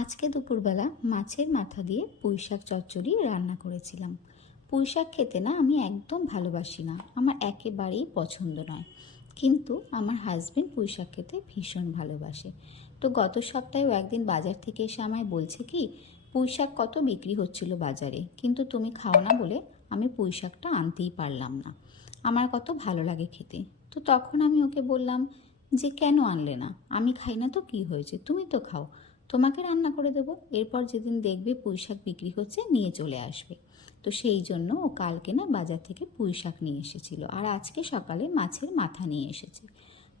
আজকে দুপুরবেলা মাছের মাথা দিয়ে পুঁইশাক চচ্চড়ি রান্না করেছিলাম। পুঁইশাক খেতে না আমি একদম ভালোবাসি না, আমার একেবারেই পছন্দ নয়। কিন্তু আমার হাজবেন্ড পুঁইশাক খেতে ভীষণ ভালোবাসে। তো গত সপ্তাহেও একদিন বাজার থেকে এসে আমায় বলছে কি, পুঁইশাক কত বিক্রি হচ্ছিল বাজারে, কিন্তু তুমি খাও না বলে আমি পুঁইশাকটা আনতেই পারলাম না। আমার কত ভালো লাগে খেতে। তো তখন আমি ওকে বললাম যে কেন আনলে না, আমি খাই না তো কি হয়েছে, তুমি তো খাও, তোমাকে রান্না করে দেবো। এরপর যেদিন দেখবে পুঁইশাক বিক্রি হচ্ছে নিয়ে চলে আসবে। তো সেই জন্য ও কালকে না বাজার থেকে পুঁইশাক নিয়ে এসেছিল, আর আজকে সকালে মাছের মাথা নিয়ে এসেছে।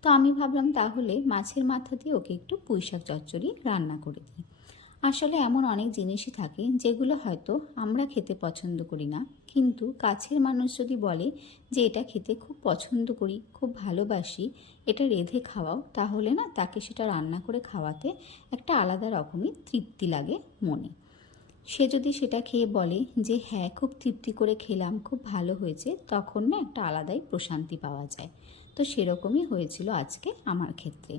তো আমি ভাবলাম তাহলে মাছের মাথা দিয়ে ওকে একটু পুঁইশাক চচ্চড়ি রান্না করে দিই। আসলে এমন অনেক জিনিসই থাকে যেগুলো হয়তো আমরা খেতে পছন্দ করি না, কিন্তু কাছের মানুষ যদি বলে যে এটা খেতে খুব পছন্দ করি, খুব ভালোবাসি, এটা রেঁধে খাওয়াও, তাহলে না তাকে সেটা রান্না করে খাওয়াতে একটা আলাদা রকমই তৃপ্তি লাগে মনে। সে যদি সেটা খেয়ে বলে যে হ্যাঁ খুব তৃপ্তি করে খেলাম, খুব ভালো হয়েছে, তখন না একটা আলাদাই প্রশান্তি পাওয়া যায়। তো সেরকমই হয়েছিল আজকে আমার ক্ষেত্রে।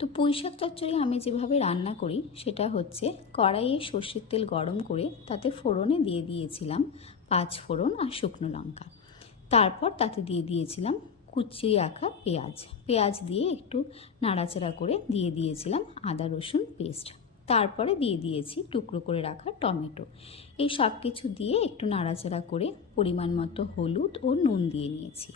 তো পুঁইশাক চচ্চড়ি আমি যেভাবে রান্না করি সেটা হচ্ছে, কড়াইয়ে সর্ষের তেল গরম করে তাতে ফোড়নে দিয়ে দিয়েছিলাম 5 ফোড়ন আর শুকনো লঙ্কা। তারপর তাতে দিয়ে দিয়েছিলাম কুচিয়ে রাখা পেঁয়াজ। পেঁয়াজ দিয়ে একটু নাড়াচাড়া করে দিয়ে দিয়েছিলাম আদা রসুন পেস্ট। তারপরে দিয়ে দিয়েছি টুকরো করে রাখা টমেটো। এই সব কিছু দিয়ে একটু নাড়াচাড়া করে পরিমাণ মতো হলুদ ও নুন দিয়ে নিয়েছি।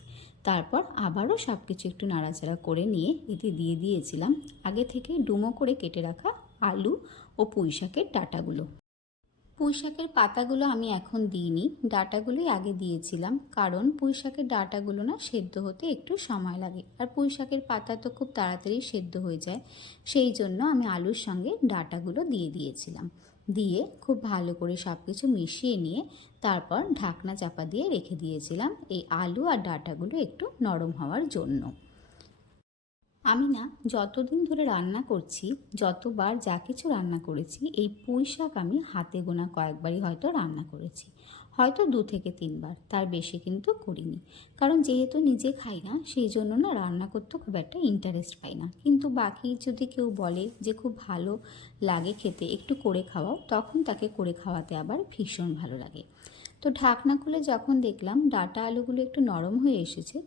তারপর আবারও সব কিছু একটু নাড়াচাড়া করে নিয়ে এতে দিয়ে দিয়েছিলাম আগে থেকে ডুমো করে কেটে রাখা আলু ও পুঁইশাকের ডাঁটাগুলো। পুঁইশাকের পাতাগুলো আমি এখন দিইনি, ডাঁটাগুলোই আগে দিয়েছিলাম, কারণ পুঁইশাকের ডাঁটাগুলো না সেদ্ধ হতে একটু সময় লাগে, আর পুঁইশাকের পাতা তো খুব তাড়াতাড়ি সেদ্ধ হয়ে যায়। সেই জন্য আমি আলুর সঙ্গে ডাঁটাগুলো দিয়ে দিয়েছিলাম। দিয়ে খুব ভালো করে সব কিছু মিশিয়ে নিয়ে তারপর ঢাকনা চাপা দিয়ে রেখে দিয়েছিলাম এই আলু আর ডাঁটাগুলো একটু নরম হওয়ার জন্য। আমি না যতদিন ধরে রান্না করছি, যতবার যা কিছু রান্না করেছি, এই পুঁই শাক আমি হাতে গোনা কয়েকবারই হয়তো রান্না করেছি, হয়তো 2 থেকে 3 বার, তার বেশি কিন্তু করিনি। কারণ যেহেতু নিজে খাই না, সেই জন্য না রান্না করতে খুব একটা ইন্টারেস্ট পাই না। কিন্তু বাকি যদি কেউ বলে যে খুব ভালো লাগে খেতে, একটু করে খাওয়াও, তখন তাকে করে খাওয়াতে আবার ভীষণ ভালো লাগে। তো ঢাকনা খুলে যখন দেখলাম ডাঁটা আলুগুলো একটু নরম হয়ে এসেছে,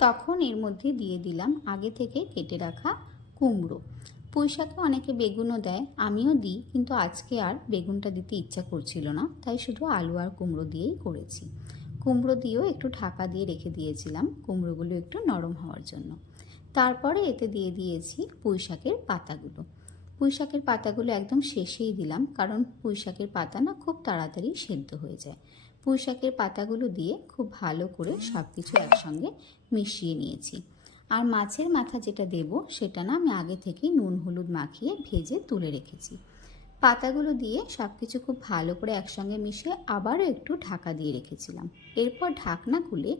তখন এর মধ্যে দিয়ে দিলাম আগে থেকে কেটে রাখা কুমড়ো। পুঁই শাকে অনেকে বেগুনও দেয়, আমিও দিই, কিন্তু আজকে আর বেগুনটা দিতে ইচ্ছা করছিল না, তাই শুধু আলু আর কুমড়ো দিয়েই করেছি। কুমড়ো দিয়েও একটু ঢাকা দিয়ে রেখে দিয়েছিলাম কুমড়োগুলো একটু নরম হওয়ার জন্য। তারপরে এতে দিয়ে দিয়েছি পুঁই শাকের পাতাগুলো। পুঁই শাকের পাতাগুলো একদম শেষেই দিলাম, কারণ পুঁই শাকের পাতা না খুব তাড়াতাড়ি সেদ্ধ হয়ে যায়। পুঁই শাকের পাতাগুলো দিয়ে খুব ভালো করে সব কিছু একসঙ্গে মিশিয়ে নিয়েছি। আর মাছের মাথা যেটা দেব সেটা না আমি আগে থেকেই নুন হলুদ মাখিয়ে ভেজে তুলে রেখেছি। পাতাগুলো দিয়ে সব কিছু খুব ভালো করে একসঙ্গে মিশিয়ে আবারও একটু ঢাকা দিয়ে রেখেছিলাম। এরপর ঢাকনা খুলে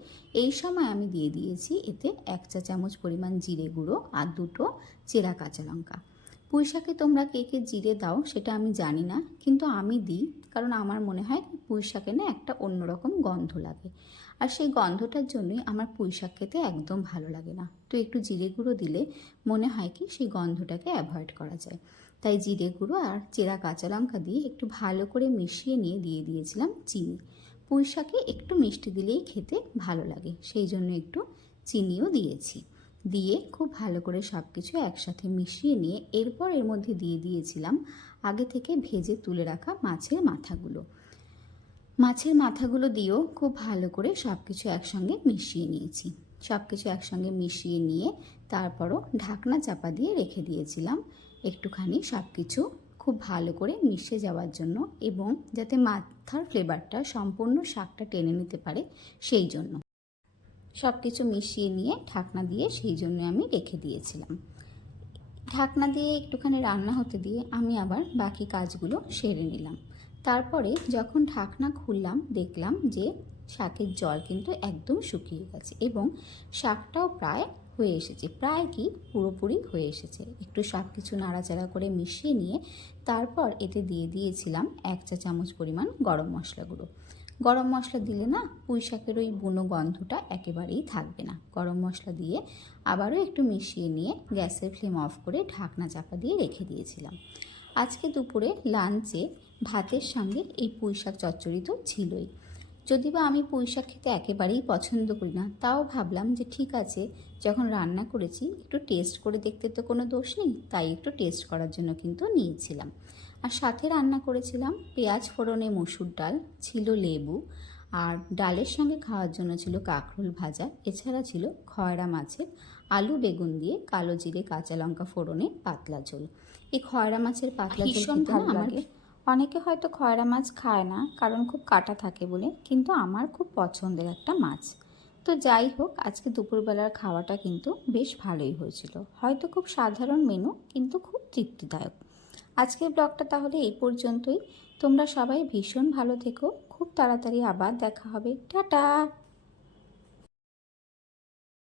এই সময় আমি দিয়ে দিয়েছি এতে 1 চা চামচ পরিমাণ জিরে গুঁড়ো আর 2টো চেরা কাঁচা লঙ্কা। পুঁই শাকে তোমরা কে কে জিরে দাও সেটা আমি জানি না, কিন্তু আমি দিই, কারণ আমার মনে হয় পুঁই শাকে না একটা অন্যরকম গন্ধ লাগে, আর সেই গন্ধটার জন্যই আমার পুঁই শাক খেতে একদম ভালো লাগে না। তো একটু জিরে গুঁড়ো দিলে মনে হয় কি সেই গন্ধটাকে অ্যাভয়েড করা যায়। তাই জিরে গুঁড়ো আর চেরা কাঁচা লঙ্কা দিয়ে একটু ভালো করে মিশিয়ে নিয়ে দিয়ে দিয়েছিলাম চিনি। পুঁই শাকে একটু মিষ্টি দিলেই খেতে ভালো লাগে, সেই জন্য একটু চিনিও দিয়েছি। দিয়ে খুব ভালো করে সব কিছু একসাথে মিশিয়ে নিয়ে এরপর এর মধ্যে দিয়ে দিয়েছিলাম আগে থেকে ভেজে তুলে রাখা মাছের মাথাগুলো। মাছের মাথাগুলো দিয়েও খুব ভালো করে সব কিছু একসঙ্গে মিশিয়ে নিয়েছি। সব কিছু একসঙ্গে মিশিয়ে নিয়ে তারপরও ঢাকনা চাপা দিয়ে রেখে দিয়েছিলাম একটুখানি সব কিছু খুব ভালো করে মিশে যাওয়ার জন্য, এবং যাতে মাথার ফ্লেভারটা সম্পূর্ণ শাকটা টেনে নিতে পারে সেই জন্য। সব কিছু মিশিয়ে নিয়ে ঢাকনা দিয়ে সেই জন্য আমি রেখে দিয়েছিলাম। ঢাকনা দিয়ে একটুখানি রান্না হতে দিয়ে আমি আবার বাকি কাজগুলো সেরে নিলাম। তারপরে যখন ঢাকনা খুললাম দেখলাম যে শাকের জল কিন্তু একদম শুকিয়ে গেছে, এবং শাকটাও প্রায় হয়ে এসেছে, প্রায় কি পুরোপুরি হয়ে এসেছে। একটু সব কিছু নাড়াচাড়া করে মিশিয়ে নিয়ে তারপর এতে দিয়ে দিয়েছিলাম 1 চা চামচ পরিমাণ গরম মশলা গুঁড়ো। গরম মশলা দিলে না পুঁই শাকের ওই বুনো গন্ধটা একেবারেই থাকবে না। গরম মশলা দিয়ে আবারও একটু মিশিয়ে নিয়ে গ্যাসের ফ্লেম অফ করে ঢাকনা চাপা দিয়ে রেখে দিয়েছিলাম। আজকে দুপুরে লাঞ্চে ভাতের সঙ্গে এই পুঁই শাক চচ্চড়ি তো ছিলই। যদি বা আমি পুঁই শাক খেতে একেবারেই পছন্দ করি না, তাও ভাবলাম যে ঠিক আছে, যখন রান্না করেছি একটু টেস্ট করে দেখতে তো কোনো দোষ নেই, তাই একটু টেস্ট করার জন্য কিন্তু নিয়েছিলাম। আর সাথে রান্না করেছিলাম পেঁয়াজ ফোড়নে মসুর ডাল, ছিল লেবু, আর ডালের সঙ্গে খাওয়ার জন্য ছিল কাঁকরোল ভাজা, এছাড়া ছিল খয়রা মাছের আলু বেগুন দিয়ে কালো জিরে কাঁচা লঙ্কা ফোড়নে পাতলা ঝোল। এই খয়রা মাছের পাতলা ঝোল ভীষণ খেতে ভালো না লাগে। অনেকে হয়তো খয়রা মাছ খায় না, কারণ খুব কাঁটা থাকে বলে, কিন্তু আমার খুব পছন্দের একটা মাছ। তো যাই হোক, আজকে দুপুরবেলার খাওয়াটা কিন্তু বেশ ভালোই হয়েছিল। হয়তো খুব সাধারণ মেনু, কিন্তু খুব তৃপ্তিদায়ক। আজকের ব্লগটা তাহলে এই পর্যন্তই। তোমরা সবাই ভীষণ ভালো থেকো। খুব তাড়াতাড়ি আবার দেখা হবে। টাটা।